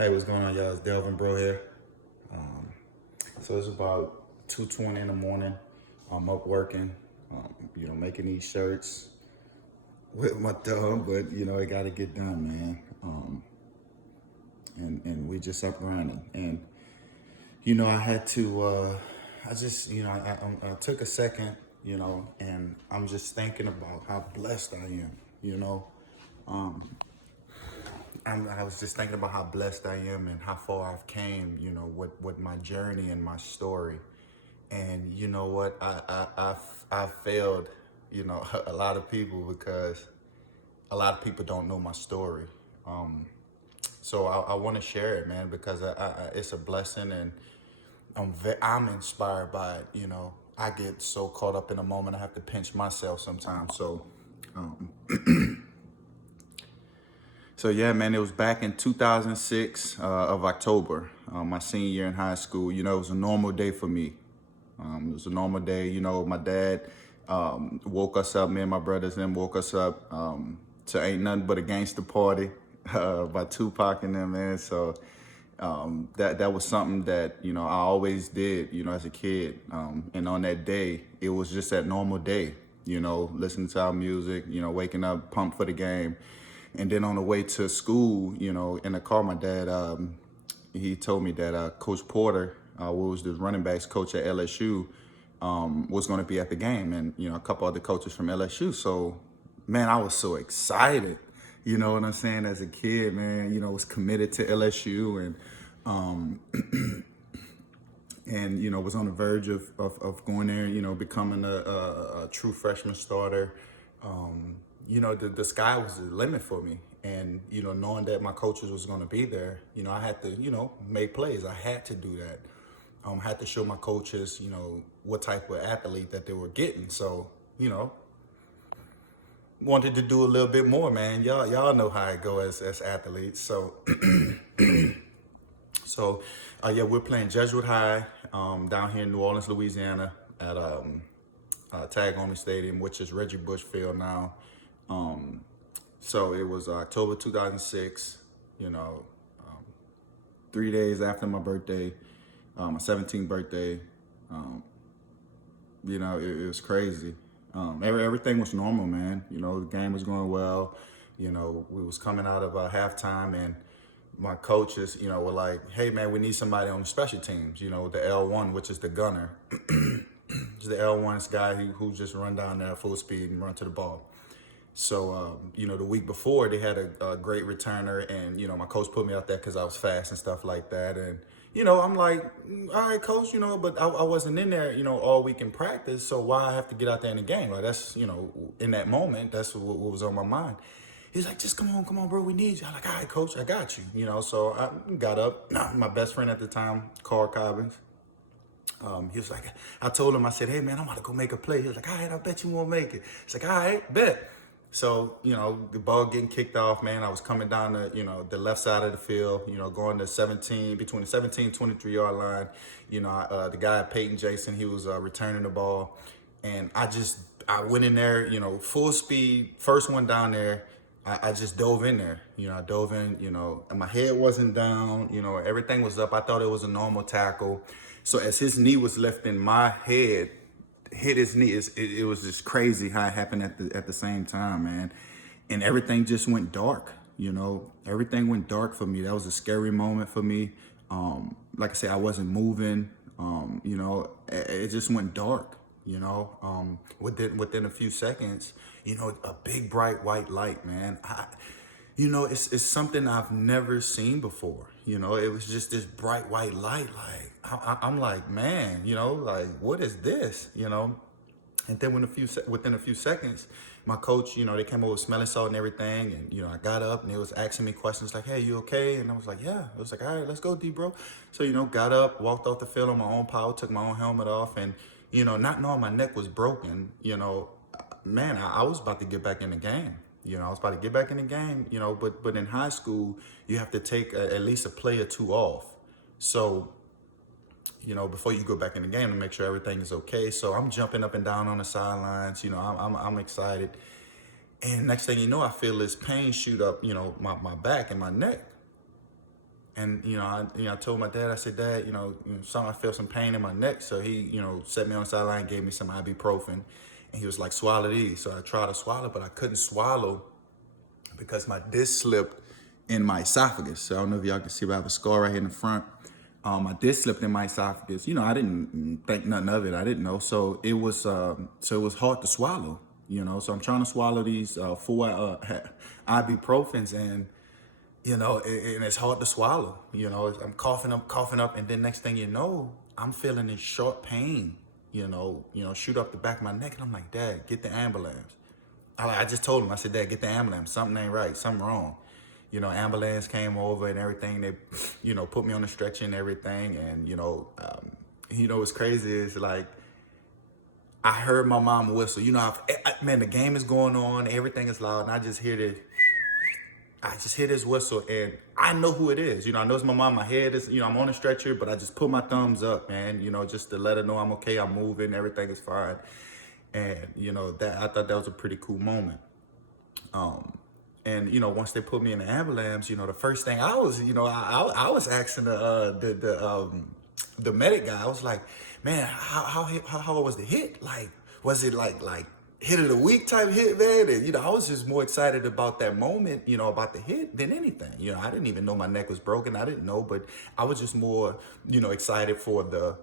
Hey, what's going on, y'all? It's Delvin, bro here. Um, so it's about 2:20 in the morning. I'm up working, making these shirts with my thumb, but it got to get done, man. And we just up running, and I had to. I just, I took a second, and I'm just thinking about how blessed I am. You know, I was just thinking about how blessed I am and how far I've came, with my journey and my story. And you know what? I failed, a lot of people because a lot of people don't know my story. Um, so I want to share it, man, because it's a blessing, and I'm inspired by it. I get so caught up in the moment, I have to pinch myself sometimes. Um, So yeah, man, it was back in 2006 of October, my senior year in high school. It was a normal day for me. It was a normal day. My dad woke us up, me and my brothers and them woke us up to Ain't Nothing But a Gangster Party by Tupac and them, man. So that was something that, I always did, as a kid. And on that day, it was just that normal day, listening to our music, waking up, pumped for the game. And then on the way to school, in the car, my dad, he told me that Coach Porter, who was the running backs coach at LSU, was going to be at the game, and a couple other coaches from LSU. So, man, I was so excited. You know what I'm saying? As a kid, man, was committed to LSU, and was on the verge of going there, becoming a true freshman starter. The sky was the limit for me. And, knowing that my coaches was going to be there, I had to, make plays. I had to do that. I had to show my coaches, what type of athlete that they were getting. So, wanted to do a little bit more, man. Y'all know how it go as athletes. So, yeah, we're playing Jesuit High down here in New Orleans, Louisiana at Tag Army Stadium, which is Reggie Bush Field now. So it was October 2006, 3 days after my birthday, my 17th birthday. Um, it was crazy. Everything was normal, man. The game was going well. We was coming out of halftime, and my coaches, were like, hey, man, we need somebody on the special teams, the L1, which is the gunner. It's the L1's guy who just run down there full speed and run to the ball. So, the week before they had a great returner, and, my coach put me out there because I was fast and stuff like that. And, I'm like, all right, coach, but I wasn't in there, all week in practice. So why I have to get out there in the game? Like, that's, in that moment, that's what was on my mind. He's like, just come on, bro, we need you. I'm like, all right, coach, I got you, So I got up. My best friend at the time, Carl Cobbins, he was like, I told him, I said, hey, man, I'm about to go make a play. He was like, all right, I bet you won't make it. He's like, all right, bet. So, the ball getting kicked off, man. I was coming down the left side of the field, going to 17, between the 17 23-yard line. The guy, Peyton Jason, he was returning the ball. And I went in there, full speed, first one down there. I just dove in there. I dove in, and my head wasn't down, everything was up. I thought it was a normal tackle. So as his knee was lifting, my head hit his knee. It was just crazy how it happened at the same time, man. And everything just went dark. Everything went dark for me. That was a scary moment for me. Like I said, I wasn't moving. It just went dark. Within a few seconds, a big bright white light, man. It's something I've never seen before. It was just this bright white light. Like I'm like, man, like what is this? And then within a few seconds, my coach, they came over with smelling salt and everything, and I got up and they was asking me questions like, hey, you okay? And I was like, yeah. I was like, all right, let's go, D, bro. So got up, walked off the field on my own power, took my own helmet off, and not knowing my neck was broken, man, I was about to get back in the game. I was about to get back in the game, but in high school, you have to take at least a play or two off. So, before you go back in the game to make sure everything is okay. So I'm jumping up and down on the sidelines, I'm excited. And next thing you know, I feel this pain shoot up, my back and my neck. And I told my dad, I said, Dad, I feel some pain in my neck. So he, set me on the sideline, gave me some ibuprofen, and he was like, swallow these. So I tried to swallow, but I couldn't swallow because my disc slipped in my esophagus. So I don't know if y'all can see, but I have a scar right here in the front. My disc slipped in my esophagus. I didn't think nothing of it. I didn't know. So it was hard to swallow. So I'm trying to swallow these 4 ibuprofens, and and it's hard to swallow. I'm coughing up, and then next thing you know, I'm feeling this short pain. Shoot up the back of my neck, and I'm like, Dad, get the ambulance. I just told him, I said, Dad, get the ambulance. Something ain't right. Something wrong. Ambulance came over and everything. They, put me on the stretcher and everything. And, what's crazy is like, I heard my mom whistle. Man, the game is going on. Everything is loud. And I just hear this whistle, and I know who it is. I know it's my mom. My head is, I'm on a stretcher, but I just put my thumbs up, man, just to let her know I'm okay. I'm moving. Everything is fine. And, I thought that was a pretty cool moment. And once they put me in the ambulance, the first thing I was, I was asking the medic guy. I was like, man, how was the hit? Like, was it like hit of the week type hit, man? And I was just more excited about that moment, about the hit than anything. I didn't even know my neck was broken. I didn't know, but I was just more, excited for the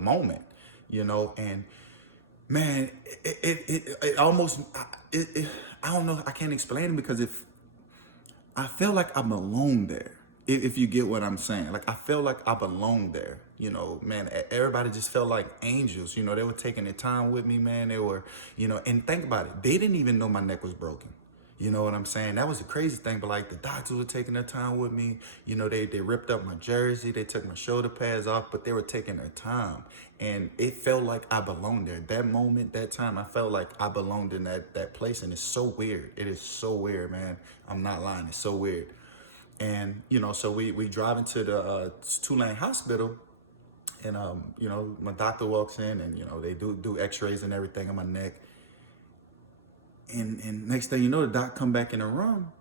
moment, and man, it almost, I don't know, I can't explain it, because if I felt like I belonged there, if you get what I'm saying. Like, I felt like I belonged there, man. Everybody just felt like angels. They were taking their time with me, man. They were, and think about it, they didn't even know my neck was broken. You know what I'm saying? That was the crazy thing. But like, the doctors were taking their time with me. They ripped up my jersey. They took my shoulder pads off, but they were taking their time. And it felt like I belonged there. That moment, that time, I felt like I belonged in that place. And it's so weird. It is so weird, man. I'm not lying. It's so weird. And, so we drive into the Tulane hospital. And, my doctor walks in, and, they do x-rays and everything on my neck. And next thing you know, the doc come back in the room,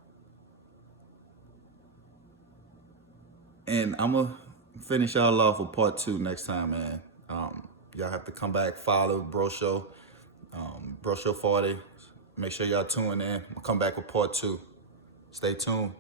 and I'm gonna finish y'all off with part 2 next time, man. Y'all have to come back, follow Bro Show, Bro Show 40. Make sure y'all tune in. I'll come back with part 2. Stay tuned.